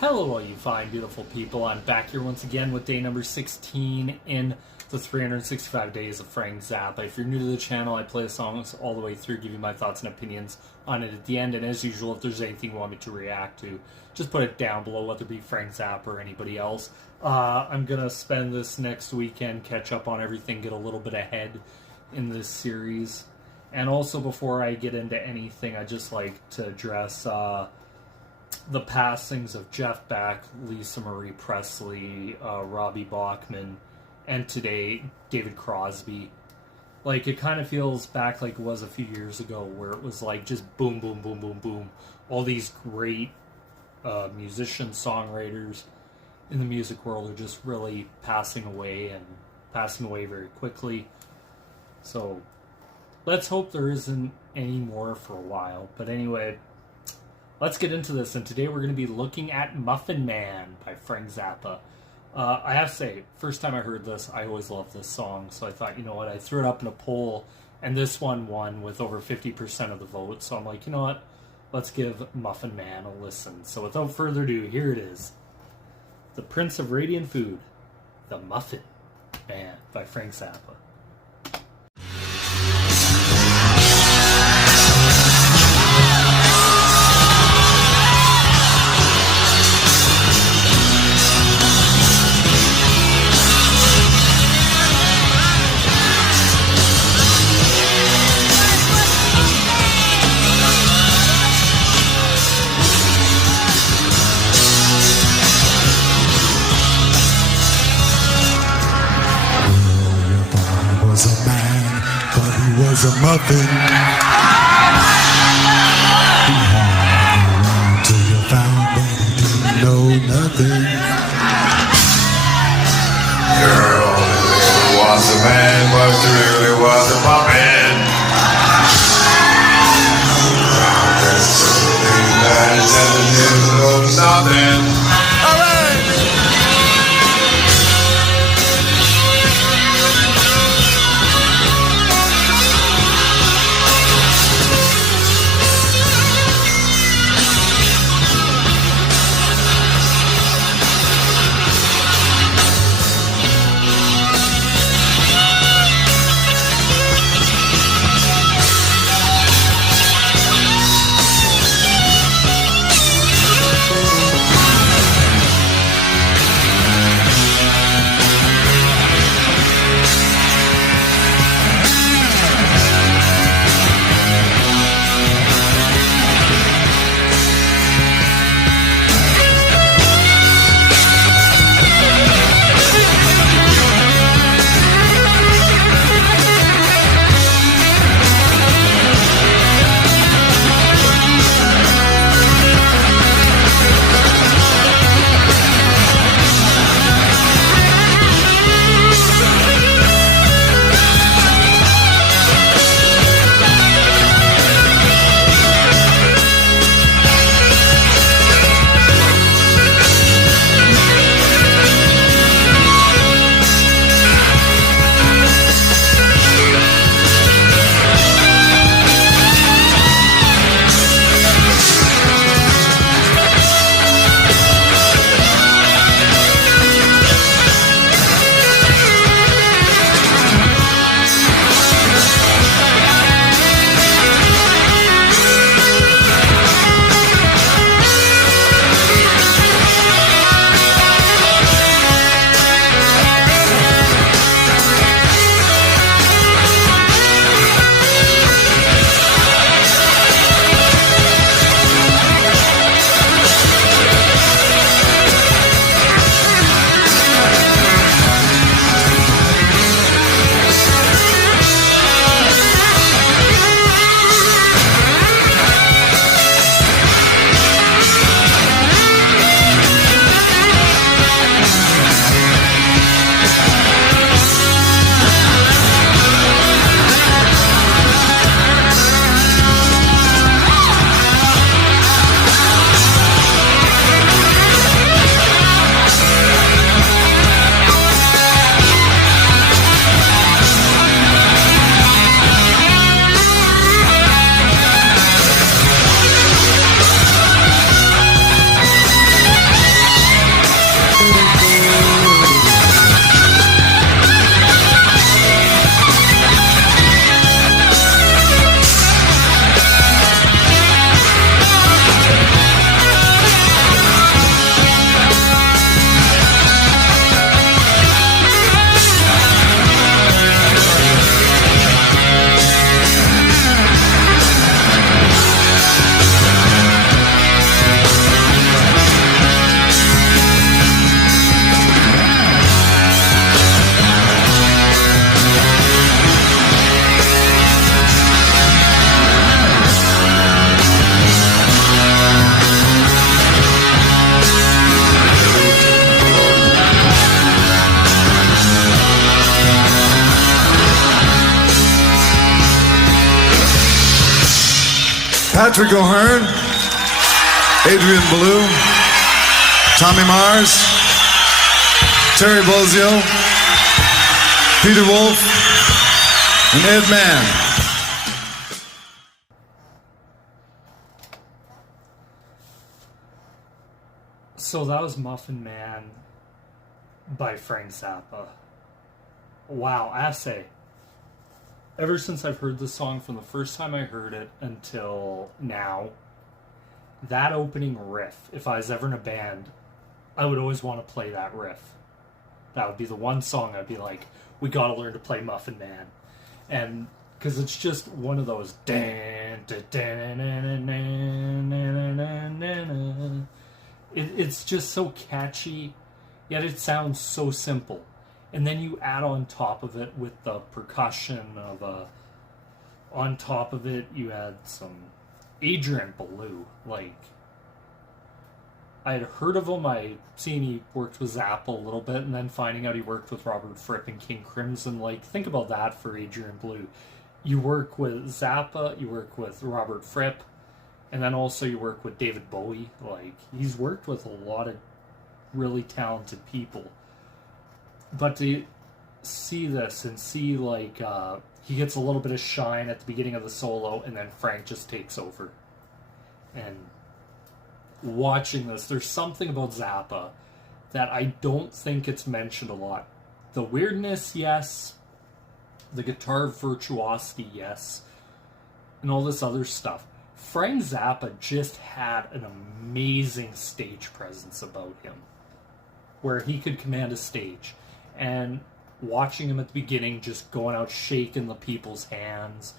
Hello, all you fine, beautiful people. I'm back here once again with day number 16 in the 365 days of Frank Zappa. If you're new to the channel, I play the songs all the way through, give you my thoughts and opinions on it at the end. And as usual, if there's anything you want me to react to, just put it down below, whether it be Frank Zappa or anybody else. I'm going to spend this next weekend, catch up on everything, get a little bit ahead in this series. And also, before I get into anything, I'd just like to address the passings of Jeff Beck, Lisa Marie Presley, Robbie Bachman, and today David Crosby. Like, it kind of feels back like it was a few years ago, where it was like just boom, boom, boom, boom, boom. All these great musicians, songwriters in the music world are just really passing away, and passing away very quickly. So let's hope there isn't any more for a while. But anyway, let's get into this, and today we're going to be looking at Muffin Man by Frank Zappa. I have to say, first time I heard this, I always loved this song, so I thought, you know what, I threw it up in a poll, and this one won with over 50% of the vote, so I'm like, you know what, let's give Muffin Man a listen. So without further ado, here it is. The Prince of Radiant Food, The Muffin Man by Frank Zappa. Was a muffin. He hung around till you found that he didn't know nothing. Girl, really was a man, but he really was a muffin. There's something that is telling you nothing. All right. Patrick O'Hearn, Adrian Ballou, Tommy Mars, Terry Bozio, Peter Wolf, and Ed Mann. So that was Muffin Man by Frank Zappa. Wow, I have to say, ever since I've heard this song from the first time I heard it until now, that opening riff, if I was ever in a band, I would always want to play that riff. That would be the one song I'd be like, we gotta learn to play Muffin Man. And because it's just one of those it's just so catchy, yet it sounds so simple. And then you add on top of it with the percussion of on top of it you add some Adrian Ballou. Like, I had heard of him, I seen he worked with Zappa a little bit, and then finding out he worked with Robert Fripp and King Crimson. Like, think about that for Adrian Ballou. You work with Zappa, you work with Robert Fripp, and then also you work with David Bowie. Like, he's worked with a lot of really talented people. But to see this and see, like, he gets a little bit of shine at the beginning of the solo, and then Frank just takes over. And watching this, there's something about Zappa that I don't think it's mentioned a lot. The weirdness, yes. The guitar virtuosity, yes. And all this other stuff. Frank Zappa just had an amazing stage presence about him, where he could command a stage. And watching him at the beginning, just going out shaking the people's hands,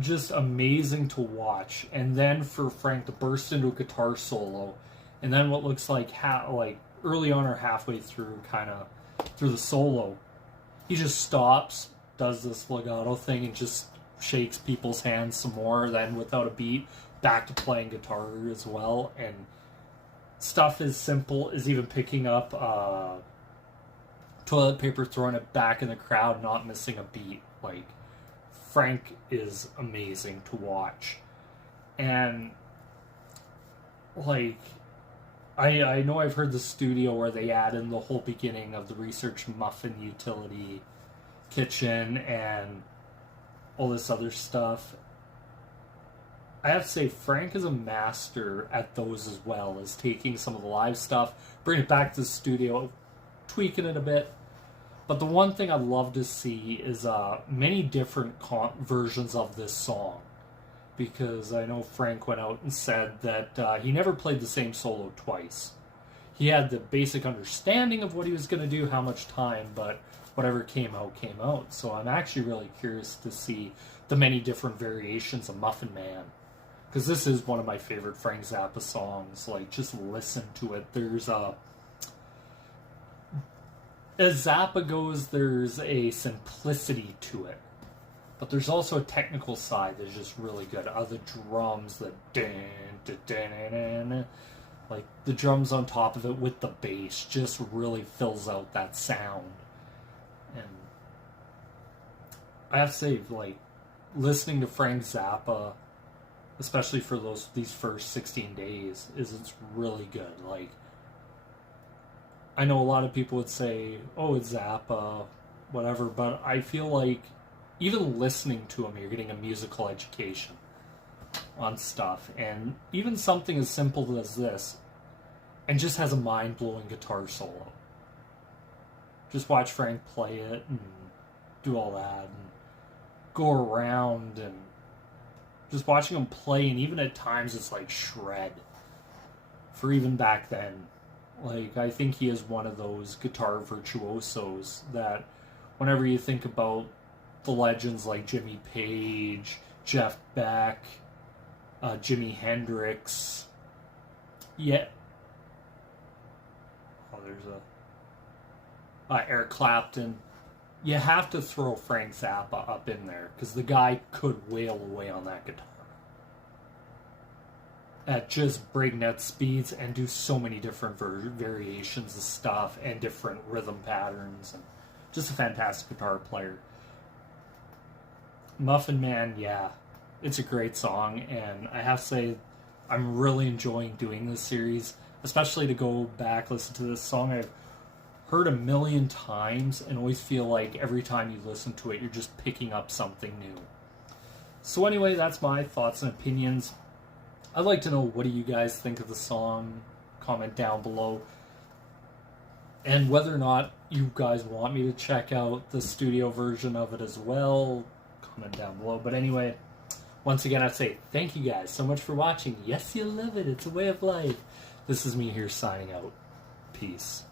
just amazing to watch. And then for Frank to burst into a guitar solo, and then what looks like early on or halfway through, kind of through the solo, he just stops, does this legato thing, and just shakes people's hands some more. Then without a beat, back to playing guitar as well. And stuff as simple as even picking up toilet paper, throwing it back in the crowd, not missing a beat. Like, Frank is amazing to watch. And, like, I know I've heard the studio where they add in the whole beginning of the Research Muffin Utility Kitchen and all this other stuff. I have to say, Frank is a master at those as well, as taking some of the live stuff, bring it back to the studio, tweaking it a bit. But the one thing I'd love to see is many different versions of this song. Because I know Frank went out and said that he never played the same solo twice. He had the basic understanding of what he was going to do, how much time, but whatever came out, came out. So I'm actually really curious to see the many different variations of Muffin Man. Because this is one of my favorite Frank Zappa songs. Like, just listen to it. There's as Zappa goes, there's a simplicity to it. But there's also a technical side that's just really good. The drums, like the drums on top of it with the bass just really fills out that sound. And I have to say, like, listening to Frank Zappa, especially for these first 16 days, it's really good. Like, I know a lot of people would say, oh, it's Zappa, whatever, but I feel like even listening to him, you're getting a musical education on stuff. And even something as simple as this, and just has a mind-blowing guitar solo. Just watch Frank play it and do all that, and go around, and just watching him play, and even at times it's like shred. For even back then, like, I think he is one of those guitar virtuosos that whenever you think about the legends like Jimmy Page, Jeff Beck, Jimi Hendrix, there's Eric Clapton. You have to throw Frank Zappa up in there, because the guy could wail away on that guitar at just breakneck speeds and do so many different variations of stuff and different rhythm patterns, and just a fantastic guitar player. Muffin Man, yeah. it's a great song, and I have to say, I'm really enjoying doing this series, especially to go back, listen to this song I've heard a million times, and always feel like every time you listen to it, you're just picking up something new. So anyway, that's my thoughts and opinions. I'd like to know, what do you guys think of the song? Comment down below. And whether or not you guys want me to check out the studio version of it as well, comment down below. But anyway, once again, I'd say thank you guys so much for watching. Yes, you love it. It's a way of life. This is me here signing out. Peace.